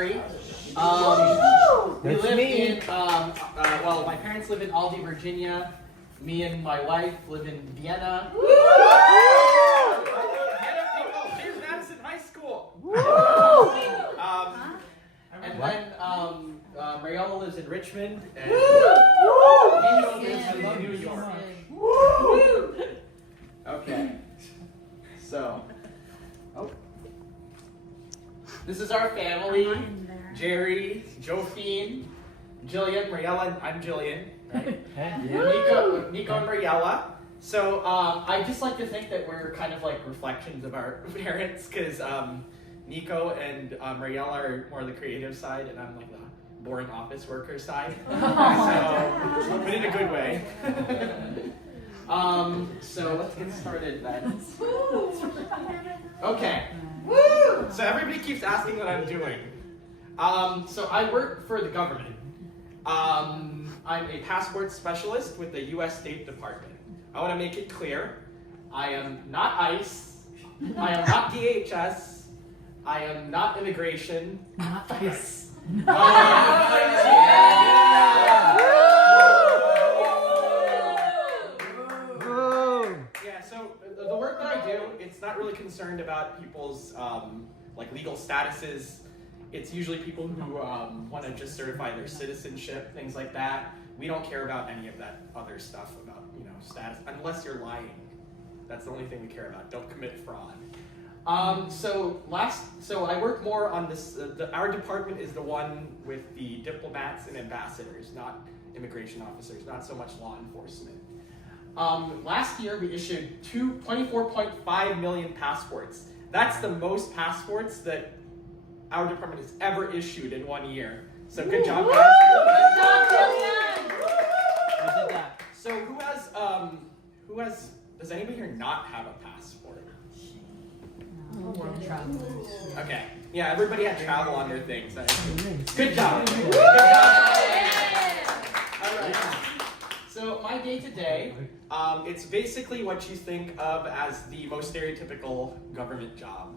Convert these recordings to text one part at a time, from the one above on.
Gerry. We live in, well, my parents live in Aldi, Virginia. Me and my wife live in Vienna. Here's Madison High School. And then Mariella lives in Richmond. And Nino lives in New York. Okay. So, this is our family. Gerry, Jophine, Jillian, Mariella, I'm Jillian. Right? Nico and Mariella. So I just like to think that we're kind of like reflections of our parents, because Nico and Mariella are more the creative side, and I'm like the boring office worker side. So, but in a good way. So let's get started then. Okay. So everybody keeps asking what I'm doing. So I work for the government. I'm a passport specialist with the U.S. State Department. I want to make it clear, I am not ICE, I am not DHS, I am not immigration. Not ICE. Yeah, so the work that I do, it's not really concerned about people's like legal statuses. It's usually people who want to just certify their citizenship, things like that. We don't care about any of that other stuff about, you know, status, unless you're lying. That's the only thing we care about. Don't commit fraud. So I work more on this. Our department is the one with the diplomats and ambassadors, not immigration officers, not so much law enforcement. Last year we issued 24.5 million passports. That's the most passports that our department has ever issued in 1 year. So good job, guys. Good job, Jillian. We did that. So who has, does anybody here not have a passport? Okay. Yeah, everybody had travel on their things. Good job. Good job. All right. So my day-to-day, it's basically what you think of as the most stereotypical government job.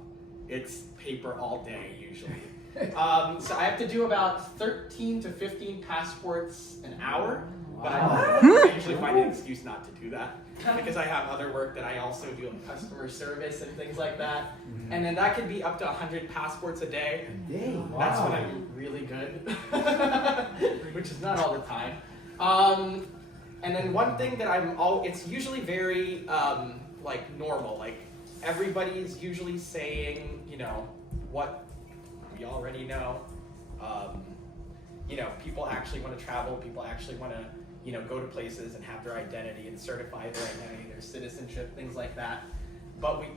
It's paper all day, usually. So I have to do about 13 to 15 passports an hour, but I usually find an excuse not to do that, because I have other work that I also do, like customer service and things like that. And then that could be up to 100 passports a day. That's when I'm really good, which is not all the time. And then one thing that it's usually very like normal, like everybody's usually saying, you know, what we already know. You know, people actually want to travel, people actually want to, you know, go to places and have their identity and certify their identity, their citizenship, things like that. But we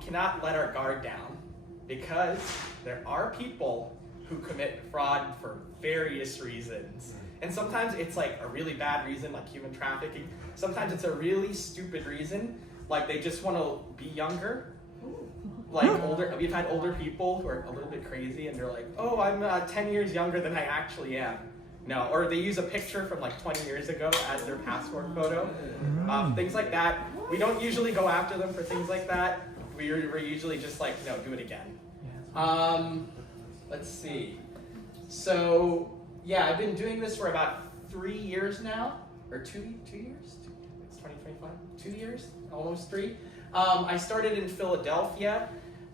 cannot let our guard down, because there are people who commit fraud for various reasons. And sometimes it's like a really bad reason, like human trafficking. Sometimes it's a really stupid reason, like they just want to be younger. Like older, we've had older people who are a little bit crazy, and they're like, "Oh, I'm 10 years younger than I actually am." No, or they use a picture from like 20 years ago as their passport photo. Things like that. We don't usually go after them for things like that. We're usually just like, no, do it again. Let's see. So yeah, I've been doing this for about 3 years now, or 2 years. It's 2025. 2 years, almost 3. I started in Philadelphia.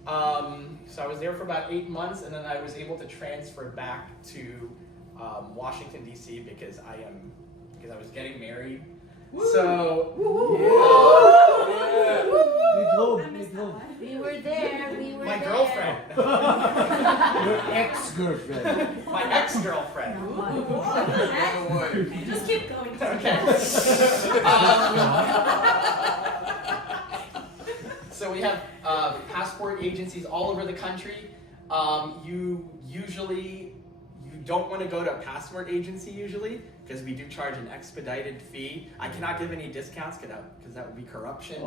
So I was there for about 8 months, and then I was able to transfer back to Washington, D.C. because I was getting married. Woo! So, We were there. my girlfriend. Your ex-girlfriend. My ex-girlfriend. Just keep going. Okay. So we have passport agencies all over the country. You don't want to go to a passport agency usually, because we do charge an expedited fee. I cannot give any discounts because that would be corruption.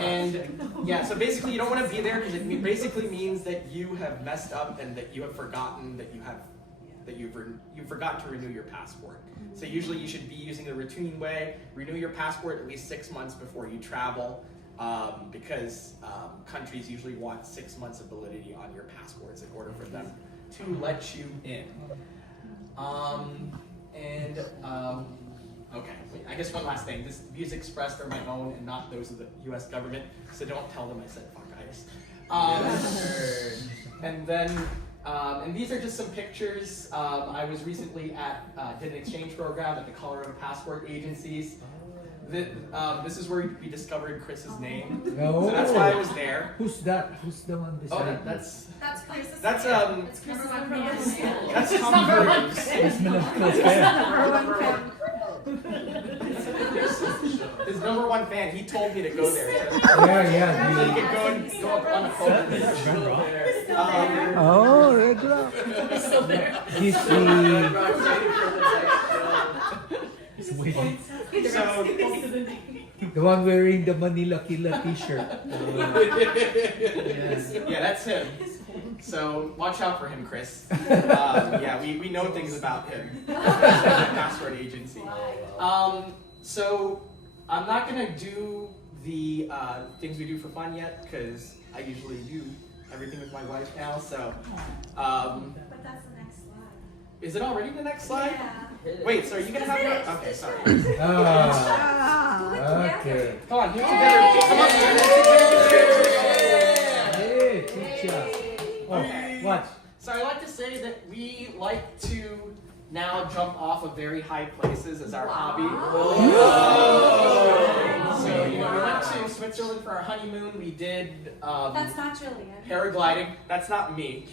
And yeah, so basically you don't want to be there, because it basically means that you have messed up and that you have forgotten that you've forgotten to renew your passport. So usually you should be using the routine way. Renew your passport at least 6 months before you travel. because countries usually want 6 months of validity on your passports in order for them to let you in. Okay, wait, I guess one last thing. These views expressed are my own and not those of the U.S. government, so don't tell them I said fuck ICE. And then, and these are just some pictures. I was recently did an exchange program at the Colorado Passport Agencies. This is where we discovered Chris's name. Oh. So that's why I was there. Who's that? Who's the one beside? Oh, that's Chris's. that's It's Chris's number one fan. that's Tom Cruise. His number one fan. He told me to go there. So Yeah. so you can go on the phone. Oh, regular. He's the one wearing the Manila Killer t-shirt. Yeah, that's him. So watch out for him, Chris. Yeah, we know things about him. Passport agency. So I'm not gonna do the things we do for fun yet, because I usually do everything with my wife now. So, But that's the next slide. is it already the next slide? Yeah. Wait, so are you gonna have it? Okay, sorry. Okay. Come on, here together. Come on, Hey, good job. Okay. Watch. So I like to say that we like to now jump off of very high places as our hobby. So, you know, we went to Switzerland for our honeymoon. We did That's not Julian. paragliding. That's not me.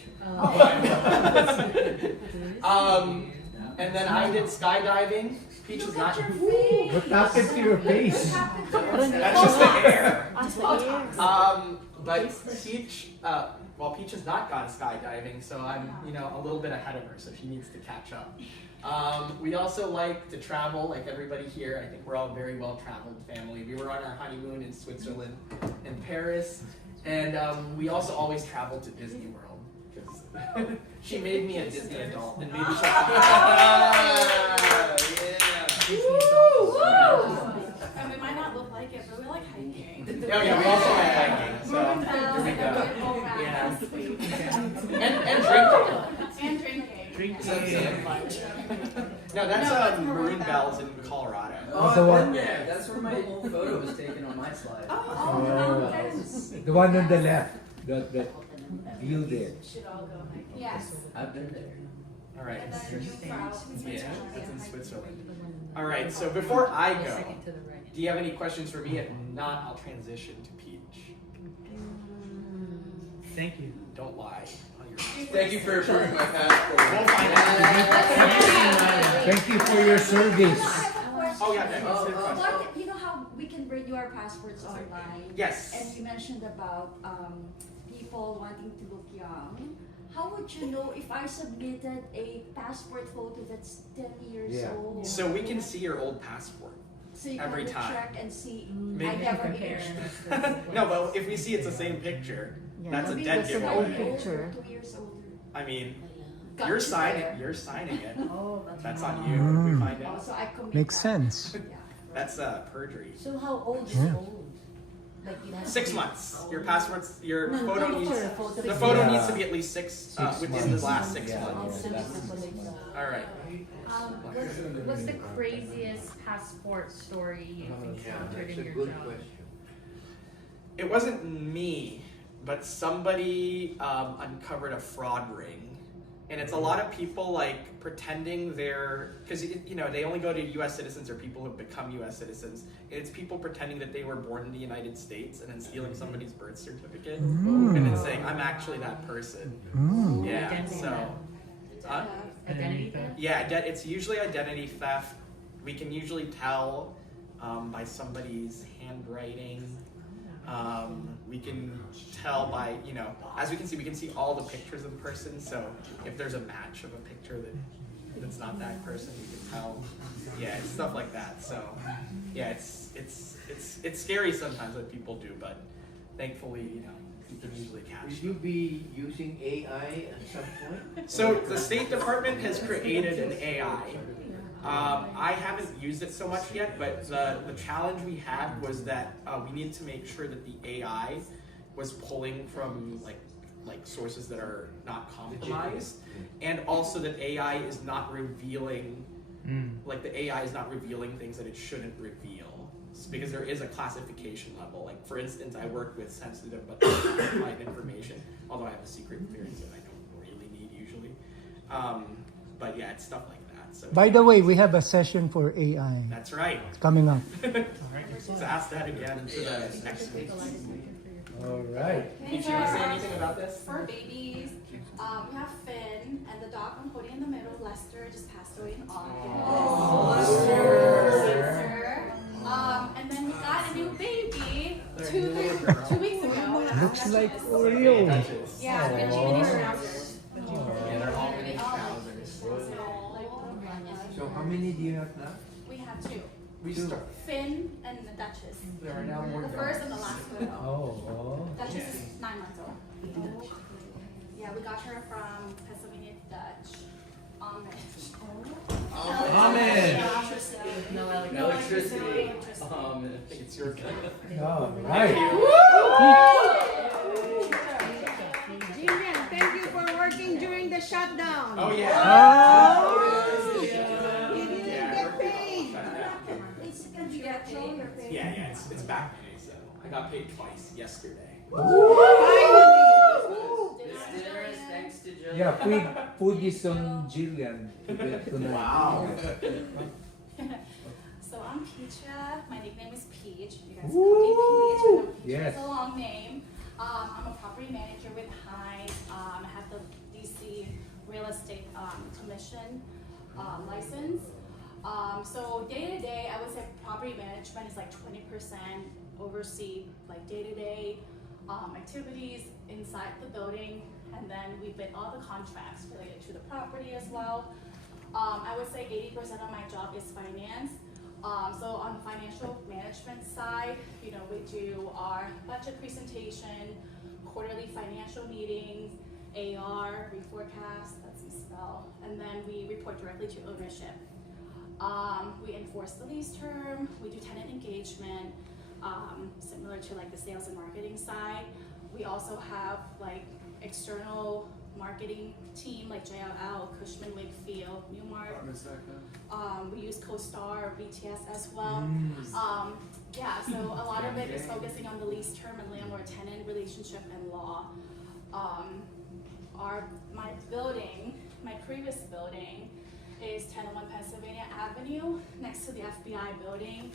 And then I did skydiving. Peach is not. What happened to your face? That's just the air. But Peach, well, Peach has not gone skydiving, so I'm, you know, a little bit ahead of her, so she needs to catch up. We also like to travel, like everybody here. I think we're all a very well-traveled family. We were on our honeymoon in Switzerland and Paris, and we also always travel to Disney World, because she made me a Disney adult, and maybe she'll... And we might not look like it, but we like hiking. Oh yeah, we also like hiking, so here we go. Yeah. And drinking. No, that's Maroon Bells in Colorado. The one- Yeah, that's where my photo was taken on my slide. The one on the left. That view there. Yes. I've been there. All right. And then you proud. Yeah, that's in Switzerland. All right, so before I go, do you have any questions for me? If not, I'll transition to Peach. Thank you. Don't lie on your... Thank you for approving my passport. We'll find out. Thank you for your service. Oh yeah, that makes sense. What, you know how we can renew our passports online? Yes. And you mentioned about people wanting to look young. How would you know if I submitted a passport photo that's 10 years Yeah. old? So we can see your old passport. So you every can time. check and see I Maybe never compare. aged. No, but if we see it's the same picture, that's a Maybe dead it's an giveaway. old picture. 2 years older. I mean, Got you're you signing. there. You're signing it. Oh, That's on you. If we find out. Also, I commit Makes that. sense. Yeah. That's perjury. So how old is Yeah. old? Like you have 6 to be- months. Your passport's your No, photo no, needs. picture, photo. The photo Yeah. needs to be at least within the last 6 Yeah, months. yeah. All right. What's the craziest passport story you've encountered in your job? It wasn't me, but somebody uncovered a fraud ring. And it's a lot of people like pretending they're, because you know, they only go to US citizens or people who have become US citizens. And it's people pretending that they were born in the United States and then stealing somebody's birth certificate and then saying, I'm actually that person. Yeah, Identity so. theft. Identity theft? Yeah, it's usually identity theft. We can usually tell by somebody's handwriting. We can tell by, you know, as we can see all the pictures of the person. So if there's a match of a picture that's not that person, we can tell. Yeah, it's stuff like that. So yeah, it's scary sometimes what people do, but thankfully, you know, you can usually catch Will them. you be using AI at some point? So the State Department has created an AI I haven't used it so much yet, but the challenge we had was that we needed to make sure that the AI was pulling from like sources that are not compromised, and also that AI is not revealing, like the AI is not revealing things that it shouldn't reveal, because there is a classification level. Like for instance, I work with sensitive but classified information, although I have a secret clearance that I don't really need usually. But yeah, it's stuff like that. So By the way, we have a session for AI. that's right. It's coming up. So ask that again to the next week. All right. Did you say anything about this? For babies, we have Finn, and the dog I'm holding in the middle, Lester, just passed away in August. Lester. And then we got a new baby 2 weeks ago. Looks like Oreo. Yeah, the Jiminy Schnauzers. Yeah, they're all mini trousers. So how many do you have now? We have 2. We just start. Finn and the Duchess. There are now more The first and the last photo. Oh. Duchess is 9 months old. Yeah, we got her from Pennsylvania Dutch. Amish. Amen. No Electricity. I think it's your turn. All right. Jillian, thank you for working during the shutdown. Oh yeah. You didn't get paid. It's contractual, you're paid. Yeah, it's back pay, so I got paid twice yesterday. This dinner is thanks to Jill. Yeah, food is on Jillian tonight. Wow. So I'm Peacha. My nickname is Peach. You guys call me Peach. I know Peach Yes. is a long name. I'm a property manager with Hines. I have the DC real estate commission license. So day to day, I would say property management is like 20%. Oversee like day to day activities inside the building, and then we bid all the contracts related to the property as well. I would say 80% of my job is finance. So on the financial management side, you know, we do our budget presentation, quarterly financial meetings, AR, reforecast, that's a spell, and then we report directly to ownership. We enforce the lease term, we do tenant engagement, similar to like the sales and marketing side. We also have like external marketing team like JLL, Cushman Wakefield, Newmark. We use CoStar, BTS as well. Yeah, so a lot of it is focusing on the lease term and landlord-tenant relationship and law. My previous building is 1001 Pennsylvania Avenue, next to the FBI building.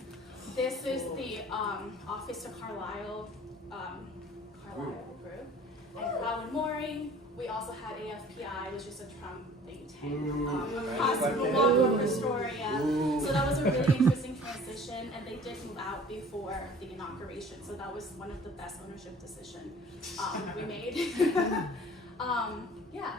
This is the office of Carlisle group. And Cloud and Mooring. We also had AFPI, which is a Trump think tank, across the walk of Astoria. So that was a really interesting transition, and they did move out before the inauguration. So that was one of the best ownership decisions we made. Yeah.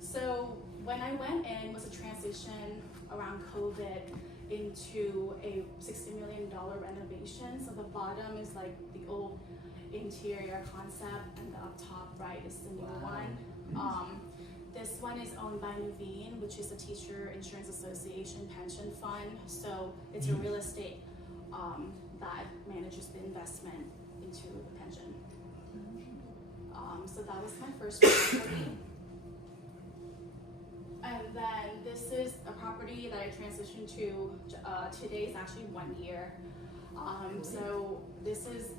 So when I went in was a transition around COVID into a $60 million renovation. So the bottom is like the old interior concept, and the up top right is the new one. This one is owned by Nuveen, which is a Teacher Insurance Association pension fund. So it's a real estate that manages the investment into the pension. So that was my first property. And then this is a property that I transitioned to. Today is actually 1 year. So this is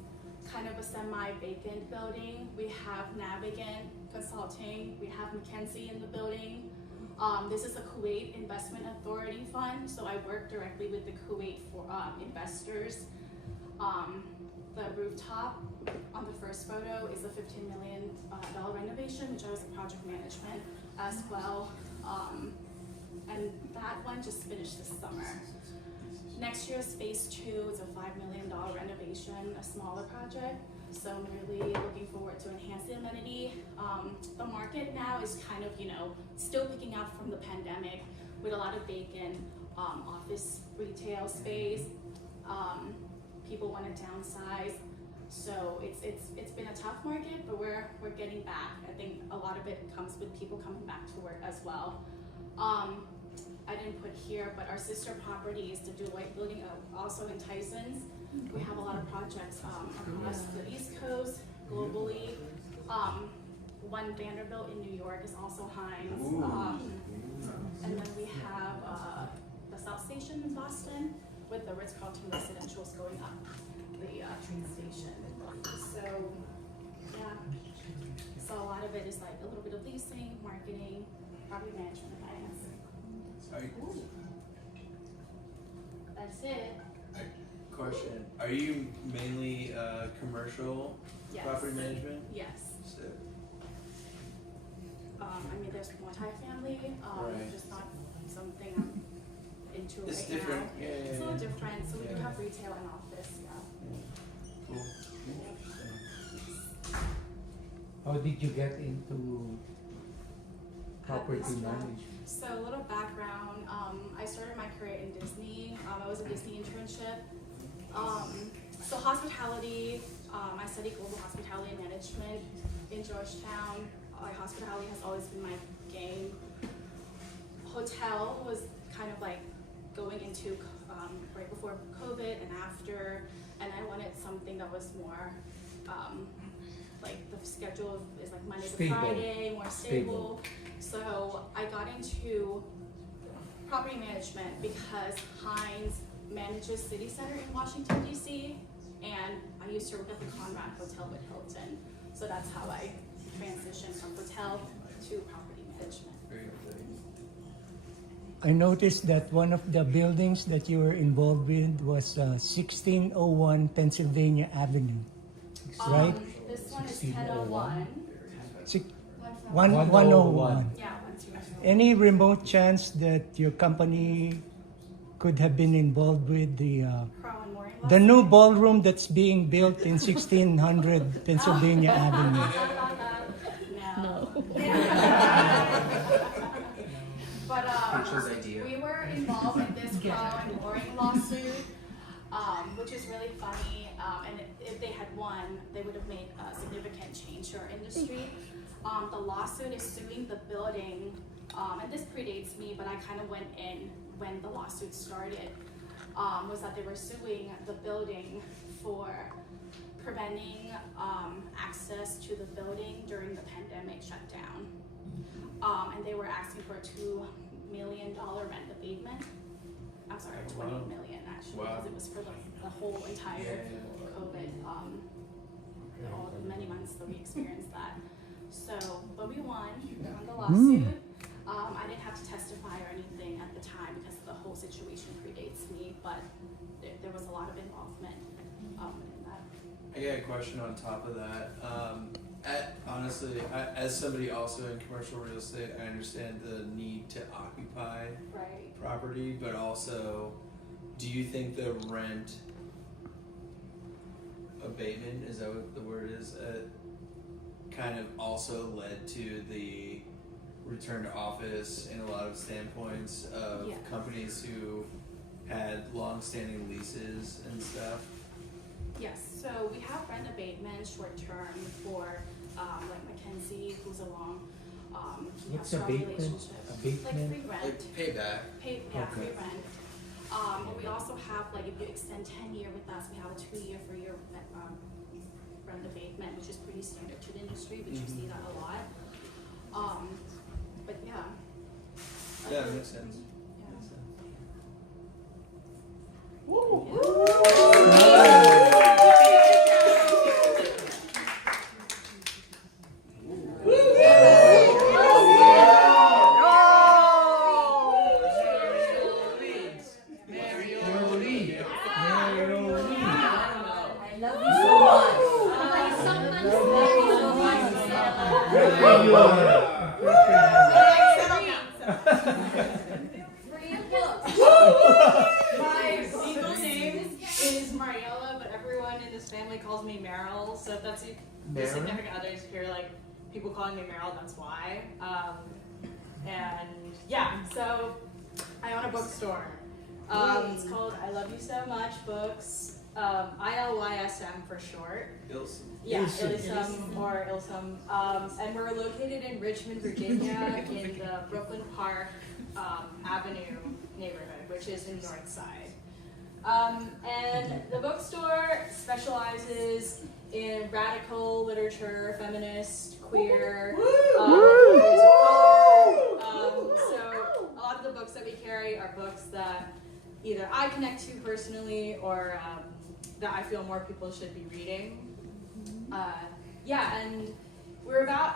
kind of a semi-vacant building. We have Navigant Consulting. We have McKinsey in the building. This is a Kuwait Investment Authority fund. So I work directly with the Kuwait for investors. The rooftop on the first photo is a $15 million renovation, which I was in project management as well. And that one just finished this summer. Next year's phase 2 is a $5 million renovation, a smaller project. So I'm really looking forward to enhance the amenity. The market now is kind of, still picking up from the pandemic with a lot of vacant office retail space. People want to downsize. So it's been a tough market, but we're getting back. I think a lot of it comes with people coming back to work as well. I didn't put here, but our sister properties, the Dwight Building, also in Tyson's. We have a lot of projects across the East Coast, globally. One Vanderbilt in New York is also Heinz. And then we have the South Station in Boston with the Ritz-Carlton residentials going up the train station. So, yeah. So a lot of it is like a little bit of leasing, marketing, property management, and finance. That's it. Question: are you mainly commercial Yes. property management? Yes. So, I mean, there's multifamily, Right. just not something I'm into it's right different. now. Yeah, yeah, It's a little yeah. different. So we do Yeah. have retail and office. Yeah. Cool. How did you get into property That's right. management? So a little background. I started my career in Disney. I was a Disney internship. So hospitality. I studied global hospitality management in Georgetown. Hospitality has always been my game. Hotel was kind of like going into right before COVID and after, and I wanted something that was more like the schedule is like Monday Stable. to Friday, more stable. So I got into property management because Heinz manages City Center in Washington, D.C., and I used to work at the Conrad Hotel with Hilton. So that's how I transitioned from hotel to property management. I noticed that one of the buildings that you were involved with was 1601 Pennsylvania Avenue, right? This one is 1601. 1001. Six- 101. 101. Yeah, 101. Any remote chance that your company could have been involved with the Crow and Mooring the new Lawsuit. ballroom that's being built in 1600 Pennsylvania Avenue? No. But Rachel's idea. we were involved in this Crow and Mooring lawsuit, which is really funny. And if they had won, they would have made a significant change to our industry. The lawsuit is suing the building, and this predates me, but I kind of went in when the lawsuit started. Was that they were suing the building for preventing access to the building during the pandemic shutdown. And they were asking for a $2 million rent abatement. I'm sorry, 20 million actually, Wow. because it was for the whole entire COVID, all the many months that we experienced that. So, but we won on the lawsuit. I didn't have to testify or anything at the time because the whole situation predates me, but there was a lot of involvement in that. I got a question on top of that. Honestly, as somebody also in commercial real estate, I understand the need to occupy Right. property, but also, do you think the rent abatement, is that what the word is, kind of also led to the return to office in a lot of standpoints of Yeah. companies who had long-standing leases and stuff? Yes, so we have rent abatement short term for like Mackenzie, who's a long, we have What's strong abatement? relationship. Like Abatement? free rent. Like payback. Free rent. But we also have, like, if you extend 10-year with us, we have a 2-year for your rent abatement, which is pretty standard to the industry, but you see that a lot. But yeah. Yeah, that makes sense. Yeah. Makes sense. I love you so My legal name is Mariella, but everyone in this family calls me Meryl. So if that's the significant others, if you're like people calling me Meryl, that's why. And yeah, so I own a bookstore. It's called I Love You So Much Books. ILYSM for short. Ilson. Yeah, Ilsum or Ilsum. And we're located in Richmond, Virginia, in the Brooklyn Park Avenue neighborhood, which is in North Side. And the bookstore specializes in radical literature, feminist, queer, literature of color. So a lot of the books that we carry are books that either I connect to personally or that I feel more people should be reading. And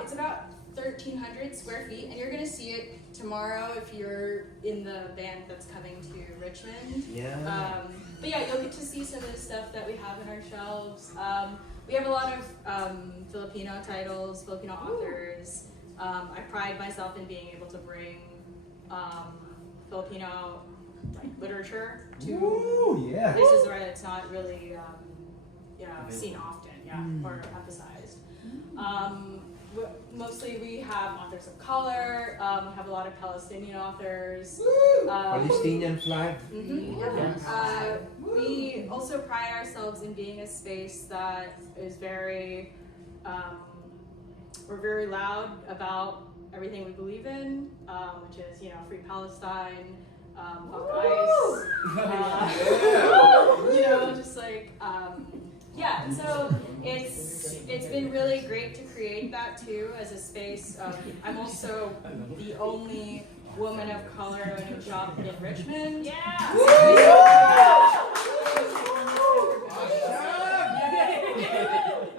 it's about 1,300 square feet, and you're gonna see it tomorrow if you're in the van that's coming to Richmond. Yeah. But yeah, you'll get to see some of the stuff that we have in our shelves. We have a lot of Filipino titles, Filipino authors. I pride myself in being able to bring Filipino literature to places where it's not really seen often, or emphasized. Mostly we have authors of color, we have a lot of Palestinian authors. Palestinian flag. We also pride ourselves in being a space that is very, we're very loud about everything we believe in, which is, free Palestine, fuck ICE, just like, and so it's been really great to create that too as a space. I'm also the only woman of color in a job in Richmond. Yeah.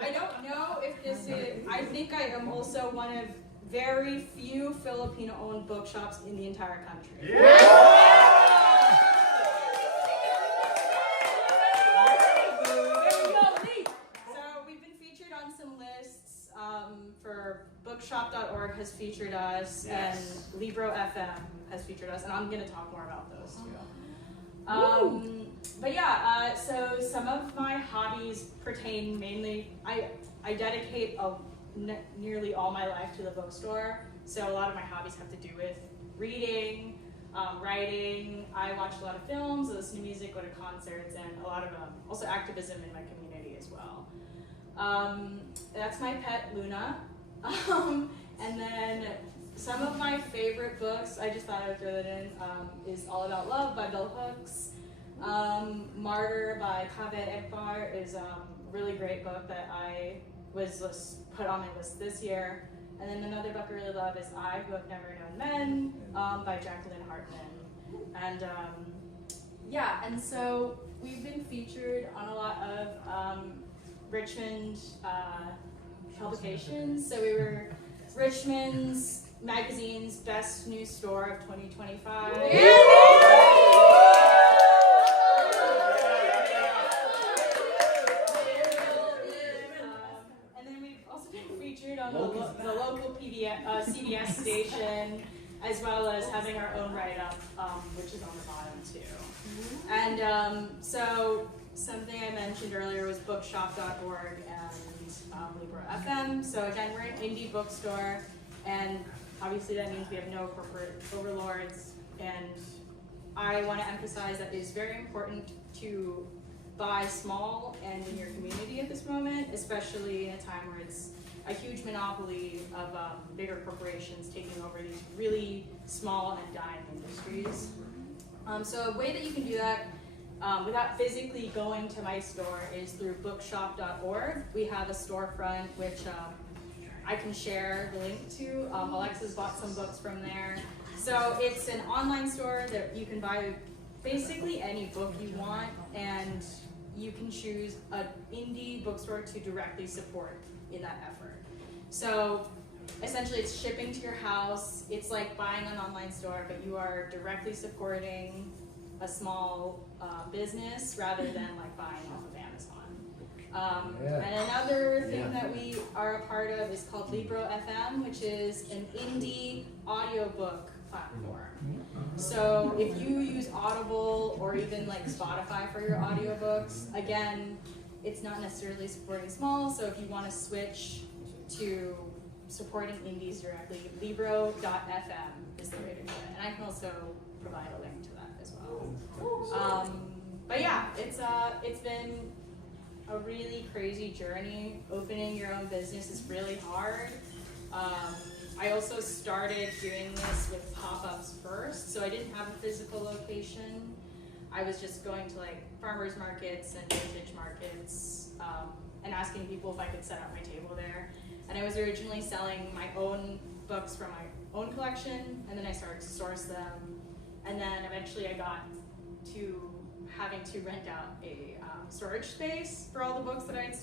I don't know if this is. I think I am also one of very few Filipino-owned bookshops in the entire country. For bookshop.org has featured us, and Libro FM has featured us, and I'm going to talk more about those too. So some of my hobbies pertain mainly, I dedicate nearly all my life to the bookstore, so a lot of my hobbies have to do with reading, writing. I watch a lot of films, listen to music, go to concerts, and a lot of also activism in my community as well. That's my pet, Luna. And then some of my favorite books, I just thought I would throw that in, is All About Love by Bell Hooks. Martyr by Kaveh Ekbar is a really great book that I was put on my list this year. And then another book I really love is I, Who Have Never Known Men by Jacqueline Hartman. And and so we've been featured on a lot of Richmond publications. So we were Richmond's Magazine's Best New Store of 2025. And then we've also been featured on the local CBS station, as well as having our own write-up, which is on the bottom too. And so something I mentioned earlier was bookshop.org and Libro FM. So again, we're an indie bookstore, and obviously that means we have no corporate overlords. And I want to emphasize that it is very important to buy small and in your community at this moment, especially in a time where it's a huge monopoly of bigger corporations taking over these really small and dying industries. So a way that you can do that without physically going to my store is through bookshop.org. We have a storefront which I can share the link to. Alexa's bought some books from there. So it's an online store that you can buy basically any book you want, and you can choose an indie bookstore to directly support in that effort. So essentially it's shipping to your house. It's like buying an online store, but you are directly supporting a small business rather than like buying off of Amazon. And another thing that we are a part of is called Libro FM, which is an indie audiobook platform. So if you use Audible or even like Spotify for your audiobooks, again, it's not necessarily supporting small, so if you want to switch to supporting indies directly, Libro.fm is the way to do it. And I can also provide a link to that as well. But yeah, it's been a really crazy journey. Opening your own business is really hard. I also started doing this with pop-ups first, so I didn't have a physical location. I was just going to like farmers markets and vintage markets and asking people if I could set up my table there. And I was originally selling my own books from my own collection, and then I started to source them. And then eventually I got to having to rent out a storage space for all the books that I had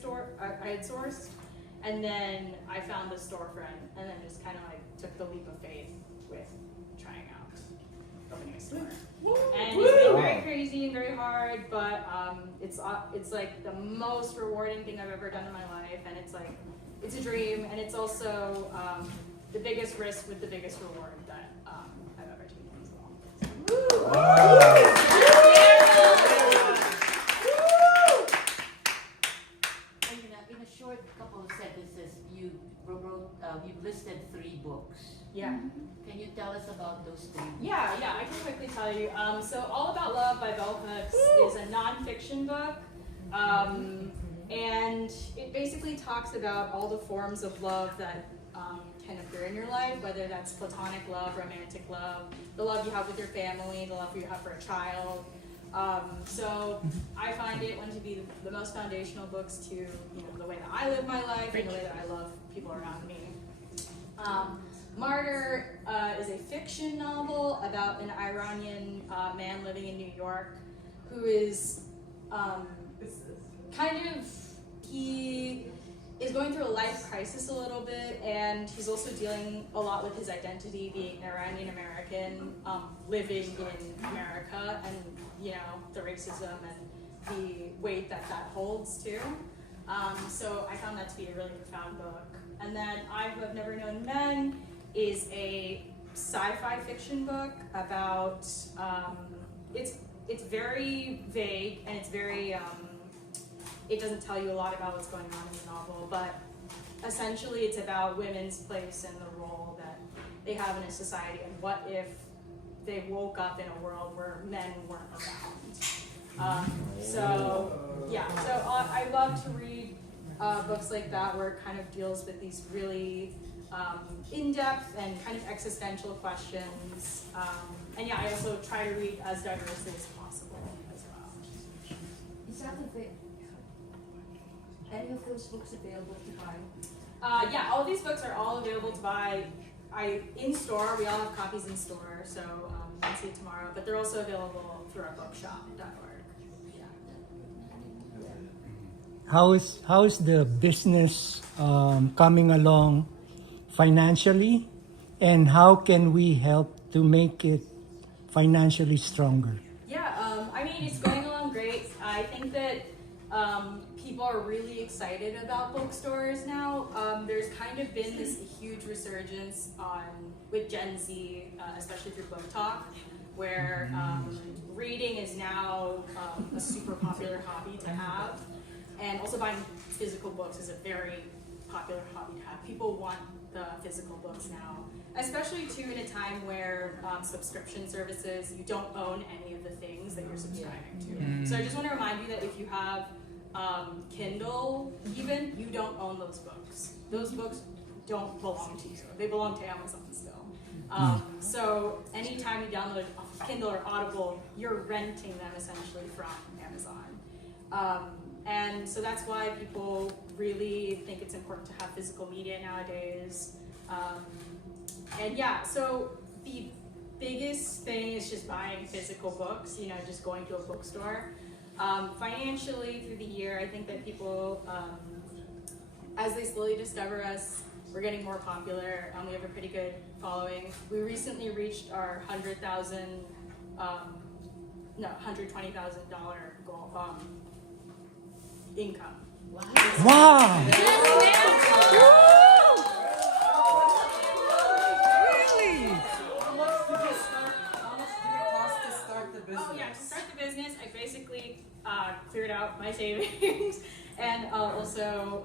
sourced. And then I found the storefront, and then just kind of like took the leap of faith with trying out opening a store. And it's been very crazy and very hard, but it's like the most rewarding thing I've ever done in my life, and it's like it's a dream, and it's also the biggest risk with the biggest reward that I've ever taken as well. In a short couple of sentences, you listed 3 books. Yeah. Can you tell us about those 3 books? Yeah, I can quickly tell you. So All About Love by Bell Hooks is a nonfiction book. And it basically talks about all the forms of love that can appear in your life, whether that's platonic love, romantic love, the love you have with your family, the love you have for a child. So I find it one to be the most foundational books to the way that I live my life and the way that I love people around me. Martyr is a fiction novel about an Iranian man living in New York who is he is going through a life crisis a little bit, and he's also dealing a lot with his identity being Iranian American, living in America, and the racism and the weight that holds too. So I found that to be a really profound book. And then I Who Have Never Known Men is a sci-fi fiction book about it's very vague, and it's very it doesn't tell you a lot about what's going on in the novel, but essentially it's about women's place and the role that they have in a society, and what if they woke up in a world where men weren't around. So I love to read books like that, where it kind of deals with these really in-depth and kind of existential questions. And yeah, I also try to read as diversely as possible as well. Is that any of those books available to buy? Yeah, all these books are all available to buy in store. We all have copies in store, so you can see it tomorrow. But they're also available through our bookshop.org. How is the business coming along financially, and how can we help to make it financially stronger? Yeah, I mean, it's going along great. I think that people are really excited about bookstores now. There's kind of been this huge resurgence with Gen Z, especially through Book Talk, where reading is now a super popular hobby to have. And also buying physical books is a very popular hobby to have. People want the physical books now, especially too in a time where subscription services, you don't own any of the things that you're subscribing to. So I just want to remind you that if you have Kindle, even, you don't own those books. Those books don't belong to you. They belong to Amazon still. So anytime you download a Kindle or Audible, you're renting them essentially from Amazon. And so that's why people really think it's important to have physical media nowadays. And yeah, so the biggest thing is just buying physical books, just going to a bookstore. Financially, through the year, I think that people, as they slowly discover us, we're getting more popular. We have a pretty good following. We recently reached our $120,000 goal. Income. Wow! Really? How much did it cost to start the business? Oh yeah, to start the business, I basically cleared out my savings, and also,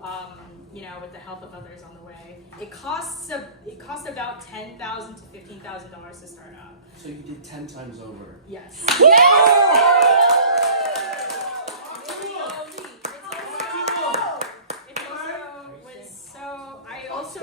with the help of others on the way. It cost about $10,000 to $15,000 to start up. So you did 10 times over. Yes.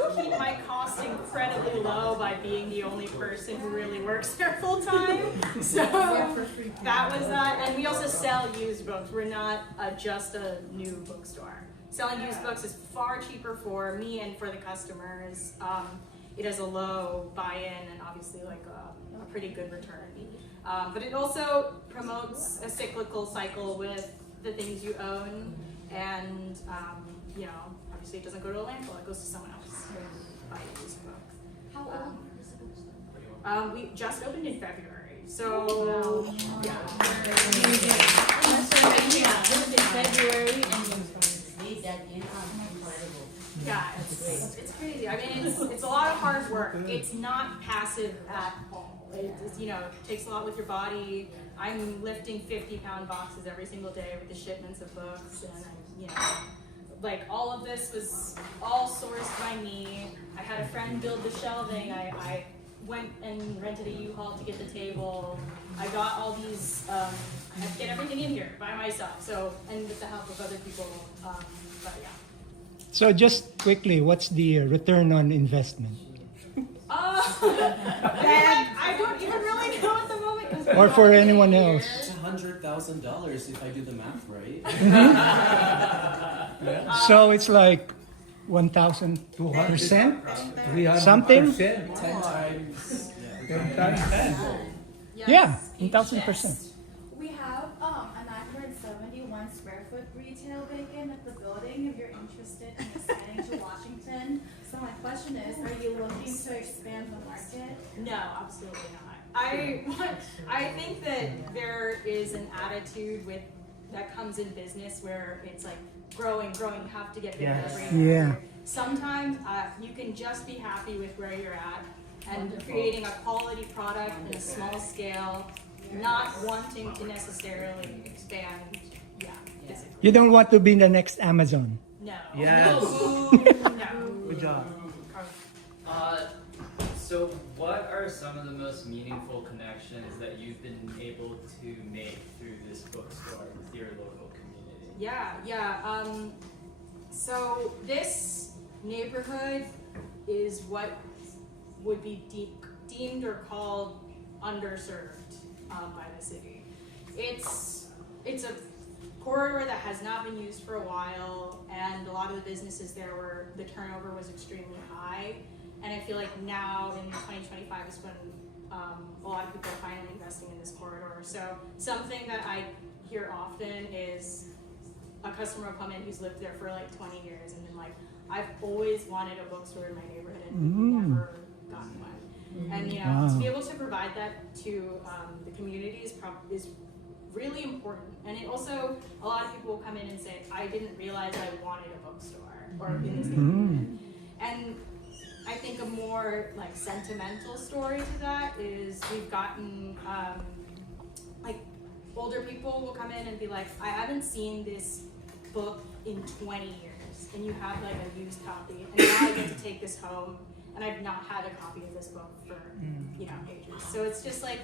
also keep my costs incredibly low by being the only person who really works there full time. So that was that. And we also sell used books. We're not just a new bookstore. Selling used books is far cheaper for me and for the customers. It has a low buy-in and obviously like a pretty good return. But it also promotes a cyclical cycle with the things you own, and you know, obviously it doesn't go to a landfill; it goes to someone else who buy a used book. How old is the bookstore? We just opened in February, so yeah. February and you made that incredible. Yeah, it's crazy. I mean, it's a lot of hard work. It's not passive at all. It's, you know, it takes a lot with your body. I'm lifting 50-pound boxes every single day with the shipments of books, and you know, like all of this was all sourced by me. I had a friend build the shelving. I went and rented a U-Haul to get the table. I got all these. I had to get everything in here by myself. So, and with the help of other people. But yeah. So just quickly, what's the return on investment? I don't even really know at the moment. Or for anyone else? It's $100,000 if I do the math right. So it's like 1,200%? 300%. Something? 10 times. 10 times. Yeah, Yes, 1,000%. We have a 971 square foot retail vacant at the building if you're interested in expanding to Washington. So my question is, are you looking to expand the market? No, absolutely not. I think that there is an attitude that comes in business where it's like growing, you have to get bigger every year. Yeah. Sometimes you can just be happy with where you're at and creating a quality product in a small scale, not wanting to necessarily expand, physically. You don't want to be the next Amazon. No. Yes. No. Good job. So what are some of the most meaningful connections that you've been able to make through this bookstore with your local community? Yeah. So this neighborhood is what would be deemed or called underserved by the city. It's a corridor that has not been used for a while, and a lot of the businesses there were, the turnover was extremely high. And I feel like now in 2025 is when a lot of people are finally investing in this corridor. So something that I hear often is a customer will come in who's lived there for like 20 years and been like, I've always wanted a bookstore in my neighborhood and never gotten one. And you know, to be able to provide that to the community is really important. And it also, a lot of people will come in and say, I didn't realize I wanted a bookstore or in this neighborhood. And I think a more like sentimental story to that is we've gotten like older people will come in and be like, I haven't seen this book in 20 years and you have like a used copy and now I get to take this home and I've not had a copy of this book for ages. So it's just like,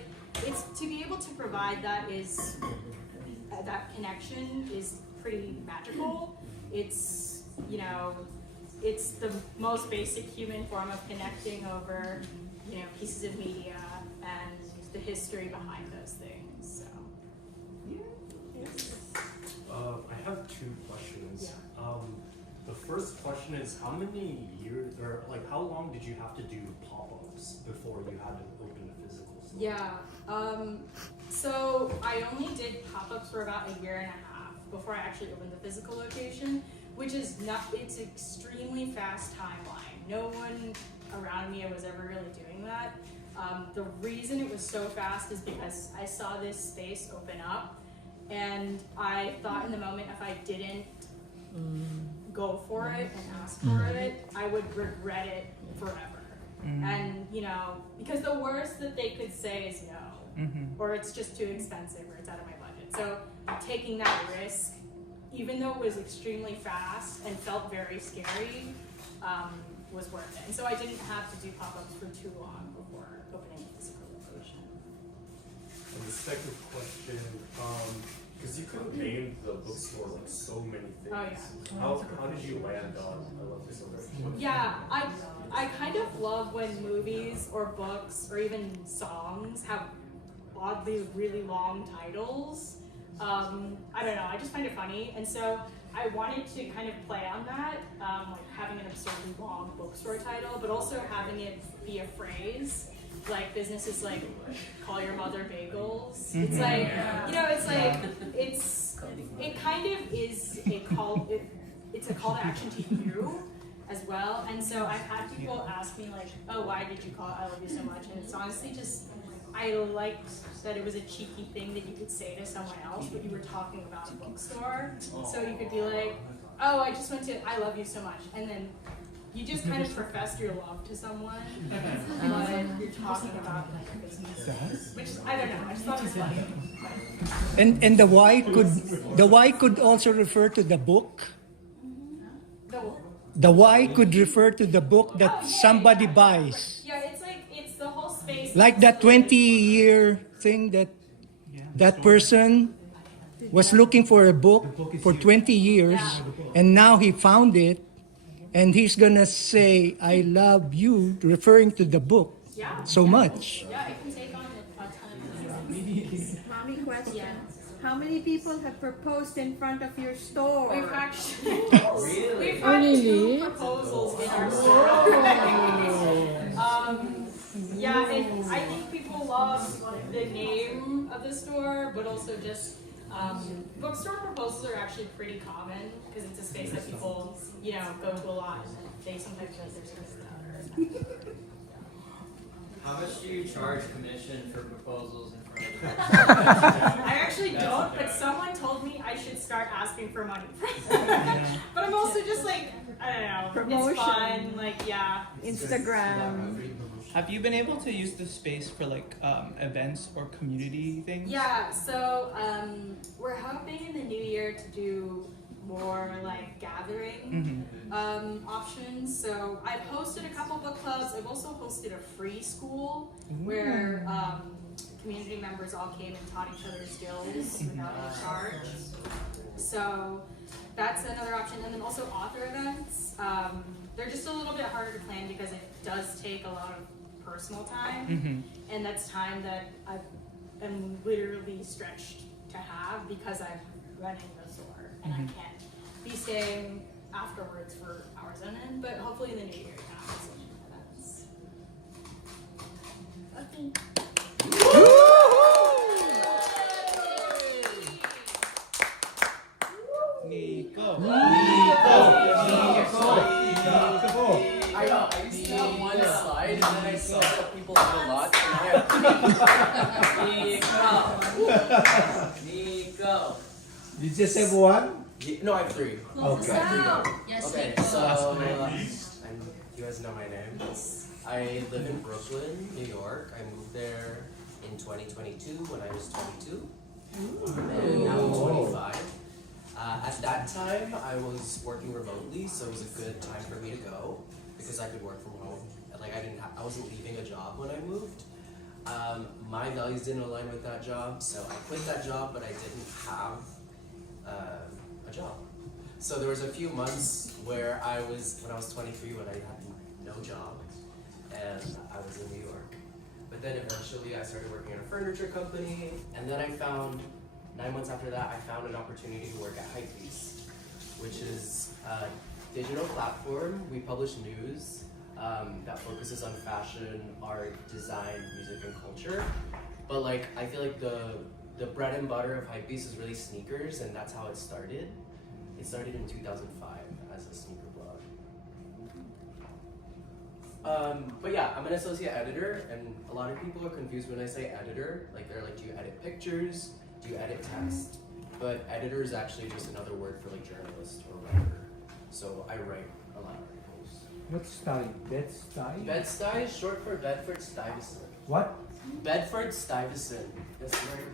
it's to be able to provide that is that connection is pretty magical. It's it's the most basic human form of connecting over, pieces of media and the history behind those things. So, I have two questions. Yeah. The first question is, how many years, or like, how long did you have to do pop-ups before you had to open a physical store? Yeah. So I only did pop-ups for about a year and a half before I actually opened the physical location, which is it's extremely fast timeline. No one around me was ever really doing that. The reason it was so fast is because I saw this space open up and I thought in the moment if I didn't go for it and ask for it, I would regret it forever. And because the worst that they could say is no, or it's just too expensive, or it's out of my budget. So taking that risk, even though it was extremely fast and felt very scary, was worth it. And so I didn't have to do pop-ups for too long before opening a physical location. And the second question, Because you could name the bookstore like so many things. Oh, yeah. How did you land on I love this bookstore? Yeah, I kind of love when movies or books or even songs have oddly really long titles. I don't know, I just find it funny, and so I wanted to kind of play on that, like having an absurdly long bookstore title, but also having it be a phrase. Like businesses like call your mother bagels. It's like, you know, it's like it kind of is a call. It's a call to action to you as well. And so I've had people ask me like, oh, why did you call it I love you so much? And it's honestly just I liked that it was a cheeky thing that you could say to someone else, but you were talking about a bookstore. So you could be like, oh, I just went to I love you so much, and then you just kind of professed your love to someone, but you're talking about business, which I don't know. I just thought it was funny. And the why could also refer to the book. The why could refer to the book that somebody buys. Yeah, it's like it's the whole space. Like that 20-year thing that person was looking for a book for 20 years, and now he found it, and he's gonna say, I love you, referring to the book so much. Yeah, it can take on a ton of meanings. Mommy question. How many people have proposed in front of your store? We've actually we've had 2 proposals in our store. Yeah, and I think people love the name of the store, but also just bookstore proposals are actually pretty common because it's a space that people, you know, go to a lot, and they sometimes feel like there's something better. How much do you charge commission for proposals in front of you? I actually don't, but someone told me I should start asking for money. But I'm also just like, I don't know, Promotion. it's fun, like, yeah. Instagram. Have you been able to use the space for like events or community things? Yeah, so we're hoping in the new year to do more like gathering options. So I've hosted a couple book clubs. I've also hosted a free school where community members all came and taught each other skills without any charge. So that's another option. And then also author events. They're just a little bit harder to plan because it does take a lot of personal time, and that's time that I am literally stretched to have because I'm running the store and I can't be staying afterwards for hours on end. But hopefully in the new year, we can have some events. Nico. I used to have one slide and then I saw that people had a lot and Nico. You just have one? No, I have 3. Okay. Yes, Okay, Nico. so you guys know my name. I live in Brooklyn, New York. I moved there in 2022 when I was 22. And now I'm 25. At that time, I was working remotely, so it was a good time for me to go because I could work from home. Like I wasn't leaving a job when I moved. My values didn't align with that job, so I quit that job, but I didn't have a job. So there was a few months where when I was 23, when I had no job, and I was in New York. But then eventually I started working at a furniture company, and then I found 9 months after that, I found an opportunity to work at Hypebeast, which is a digital platform. We publish news that focuses on fashion, art, design, music, and culture. But like, I feel like the bread and butter of Hypebeast is really sneakers, and that's how it started. It started in 2005 as a sneaker blog. But yeah, I'm an associate editor, and a lot of people are confused when I say editor. Like they're like, do you edit pictures? Do you edit text? But editor is actually just another word for like journalist or writer. So I write a lot of articles. What's Stuyve? Bed-Stuy? Bed-Stuy is short for Bedford Stuyvesant. What? Bedford Stuyvesant. That's where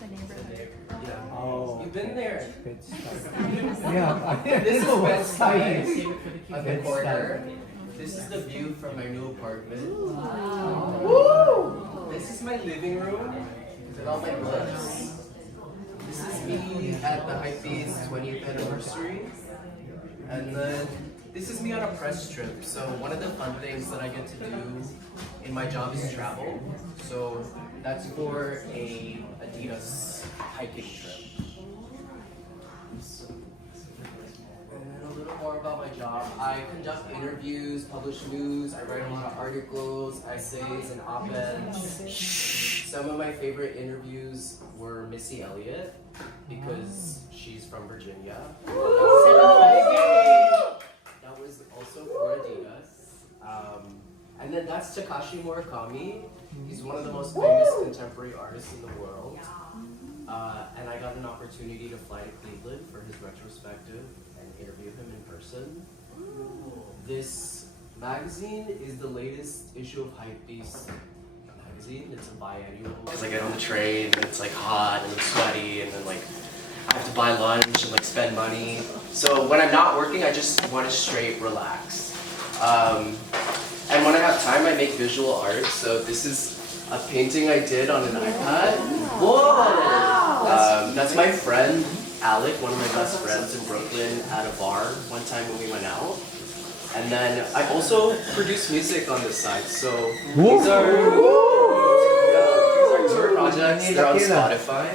The neighborhood. yeah. Oh. You've been there. Bed-Stuy. Yeah, This is Bed-Stuy. Bed-Stuy on the corner. This is the view from my new apartment. Woo! This is my living room with all my books. this is me at the Hypebeast 20th anniversary. And then this is me on a press trip. So one of the fun things that I get to do in my job is travel. So that's for a Adidas hiking trip. And then a little more about my job. I conduct interviews, publish news, I write a lot of articles, essays, and op-eds. Some of my favorite interviews were Missy Elliott, because she's from Virginia. That was also for Adidas. And then that's Takashi Murakami. He's one of the most famous contemporary artists in the world. And I got an opportunity to fly to Cleveland for his retrospective and interview him in person. This magazine is the latest issue of Hypebeast magazine. It's a biannual. Because I get on the train and it's like hot and it's sweaty and then like I have to buy lunch and like spend money. So when I'm not working, I just want to straight relax. And when I have time, I make visual art. So this is a painting I did on an iPad. Whoa! That's my friend Alec, one of my best friends in Brooklyn, at a bar one time when we went out. And then I also produce music on this side. So these are tour projects. They're on Spotify.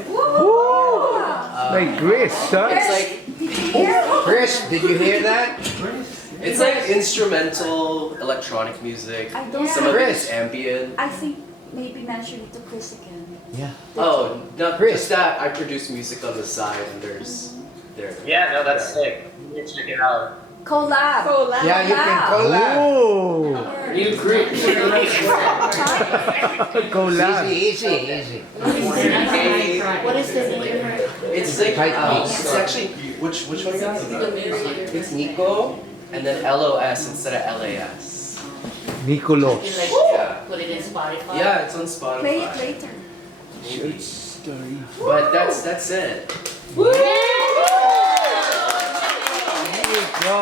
Like Chris, huh? It's like Chris, did you hear that? It's like instrumental electronic music. I don't Some of it is ambient. I think maybe mention it to Chris again. Yeah. Oh, no, just that I produce music on the side and there's there. Yeah, no, that's sick. You need to check it out. Collab. Yeah, you can collab. Oh. New group. Collab. Easy. What is the name? It's like it's actually which one you got? It's Nico and then LOS instead of LAS. Nicolos. Yeah. Put it in Spotify. Yeah, it's on Spotify. Play it later. Maybe. But that's it. Go.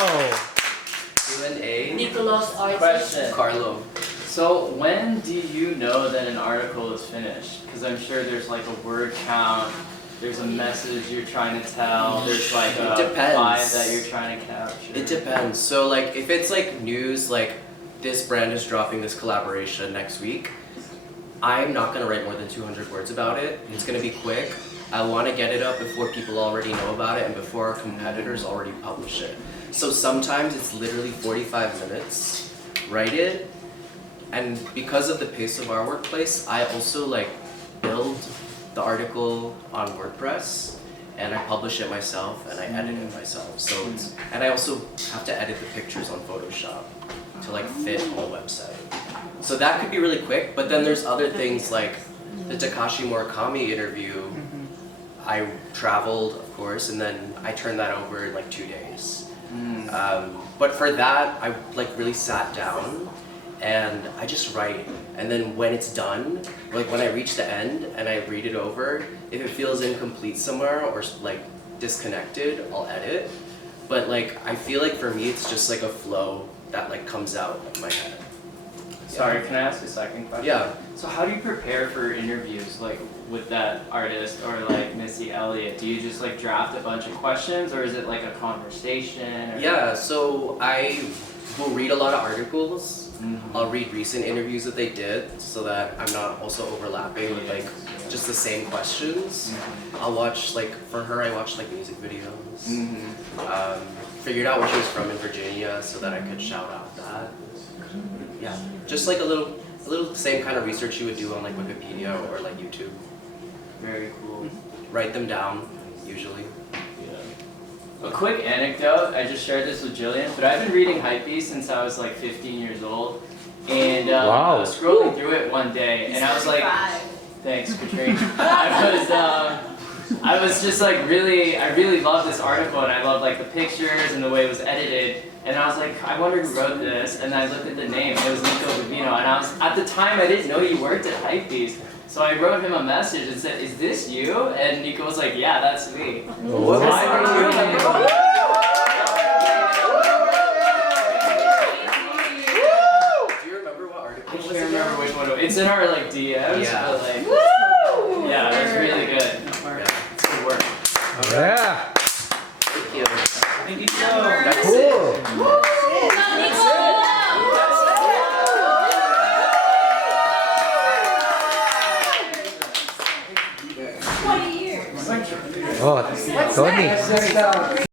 Q&A. Nicolas artist. Question. Carlo. So when do you know that an article is finished? Because I'm sure there's like a word count, there's a message you're trying to tell, there's like a vibe that you're trying to capture. It depends. So like if it's like news, like this brand is dropping this collaboration next week, I'm not gonna write more than 200 words about it. It's gonna be quick. I want to get it up before people already know about it and before our competitors already publish it. So sometimes it's literally 45 minutes, write it, and because of the pace of our workplace, I also like build the article on WordPress and I publish it myself and I edit it myself. So it's, and I also have to edit the pictures on Photoshop to like fit on the website. So that could be really quick, but then there's other things like the Takashi Murakami interview. I traveled, of course, and then I turned that over in like 2 days. But for that, I like really sat down and I just write. And then when it's done, like when I reach the end and I read it over, if it feels incomplete somewhere or like disconnected, I'll edit. But like, I feel like for me, it's just like a flow that like comes out of my head. Sorry, can I ask a second question? Yeah. So how do you prepare for interviews like with that artist or like Missy Elliott? Do you just like draft a bunch of questions or is it like a conversation? Or... Yeah, so I will read a lot of articles. I'll read recent interviews that they did so that I'm not also overlapping with like just the same questions. I'll watch like, for her I watched like music videos. Figured out where she was from in Virginia so that I could shout out that. Yeah, just like a little same kind of research you would do on like Wikipedia or like YouTube. Very cool. Write them down, usually. A quick anecdote, I just shared this with Jillian, but I've been reading Hypebeast since I was like 15 years old. And I was scrolling through it one day and I was like, thanks Katrina. I was just like I really loved this article and I loved like the pictures and the way it was edited. And I was like, I wonder who wrote this. And I looked at the name, it was Nico Gavino. And I was, at the time I didn't know you worked at Hypebeast. So I wrote him a message and said, is this you? And Nico was like, yeah, that's me. What so I Do you remember what article? I can't remember which one it was. It's in our like DMs, Yeah. but like, yeah, it was really good. Yeah, it's good work. Yeah. Thank you. Thank you so Cool. Oh, Tony.